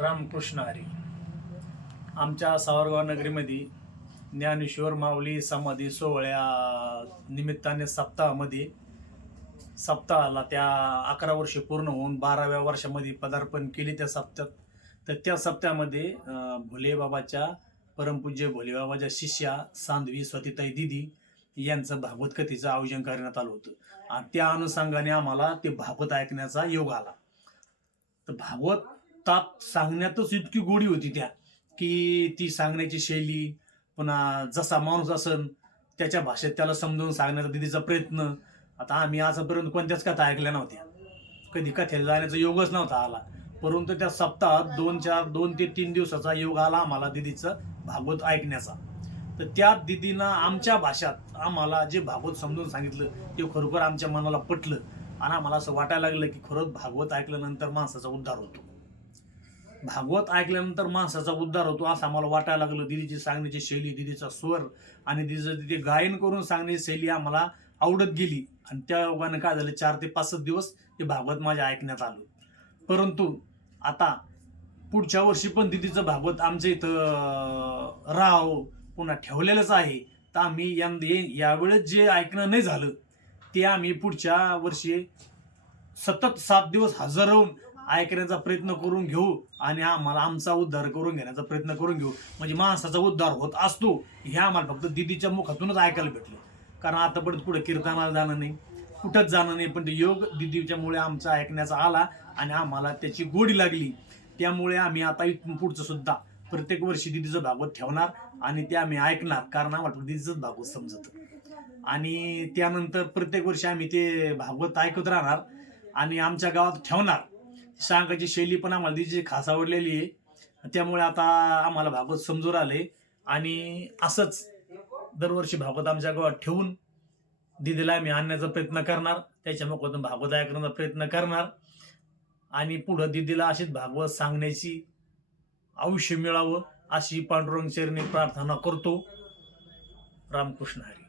रामकृष्ण हरी. आमच्या सावरगाव नगरीमध्ये ज्ञानेश्वर माऊली समाधी सोहळ्या निमित्ताने सप्ताहाला त्या 11 वर्षे पूर्ण होऊन 12व्या वर्षामध्ये पदार्पण केले त्या सप्त्यात. तर त्या सप्त्यामध्ये भोलेबाबाच्या परमपूज्य भोलेबाबाच्या शिष्या सांध्वी स्वातीताई दिदी यांचं भागवत कथेचं आयोजन करण्यात आलं होतं. आणि त्या अनुषंगाने आम्हाला ते भागवत ऐकण्याचा योग आला. तर भागवतात सांगण्यातच इतकी गोडी होती त्या की ती सांगण्याची शैली, पुन्हा जसा माणूस असन त्याच्या भाषेत त्याला समजावून सांगण्याचा दिदीचा प्रयत्न. आता आम्ही आजपर्यंत कोणत्याच कथा ऐकल्या नव्हत्या, कधी कथेला जाण्याचा योगच नव्हता आला, परंतु त्या सप्ताहात 2 ते 3 दिवसाचा योग आला आम्हाला दिदीचं भागवत ऐकण्याचा. तर त्या दिदीनं आमच्या भाषात आम्हाला जे भागवत समजून सांगितलं ते खरोखर आमच्या मनाला पटलं आणि आम्हाला असं वाटायला लागलं की खरंच भागवत ऐकल्यानंतर माणसाचा उद्धार होतो. भागवत ऐकल्यानंतर माणसाचा उद्धार होतो असं आम्हाला वाटायला लागलं. दिदीची सांगण्याची शैली, दिदीचा स्वर आणि दिदीचं तिथे गायन करून सांगण्याची शैली आम्हाला आवडत गेली. आणि त्या योगाने काय झालं, 4 ते 5 दिवस ते भागवत माझ्या ऐकण्यात आलं. परंतु आता पुढच्या वर्षी पण दिदीचं भागवत आमच्या इथं पुन्हा ठेवलेलंच आहे. तर आम्ही यावेळेस जे ऐकणं नाही झालं ते आम्ही पुढच्या वर्षी सतत 7 दिवस हजर राहून ऐकण्याचा प्रयत्न करून घेऊ आणि आम्हाला आमचा उद्धार करून घेण्याचा प्रयत्न करून घेऊ. म्हणजे माणसाचा उद्धार होत असतो हे आम्हाला फक्त दिदीच्या मुखातूनच ऐकायला भेटलं. कारण आतापर्यंत पुढे कीर्तनाला जाणं नाही, कुठंच जाणं नाही, पण ते योग दिदीच्यामुळे आमचा ऐकण्याचा आला आणि आम्हाला त्याची गोडी लागली. त्यामुळे आम्ही आता इथून पुढचं सुद्धा प्रत्येक वर्षी दिदीचं भागवत ठेवणार आणि ते आम्ही ऐकणार, कारण आम्हाला दिदीचंच भागवत समजत. आणि त्यानंतर प्रत्येक वर्षी आम्ही ते भागवत ऐकत राहणार आणि आमच्या गावात ठेवणार. सांगायची शैली पण आम्हाला दिदीची खास आवडलेली आहे. त्यामुळे आता आम्हाला भागवत समजून आले आणि असंच दरवर्षी भागवत आमच्या गावात ठेवून दिदीला आम्ही आणण्याचा प्रयत्न करणार, त्याच्या मुखातून भागवत ऐकण्याचा प्रयत्न करणार आणि पुढं दिदीला अशीच भागवत सांगण्याची आयुष्य मिळावं अशी पांडुरंग चरणी प्रार्थना करतो. रामकृष्ण हरी.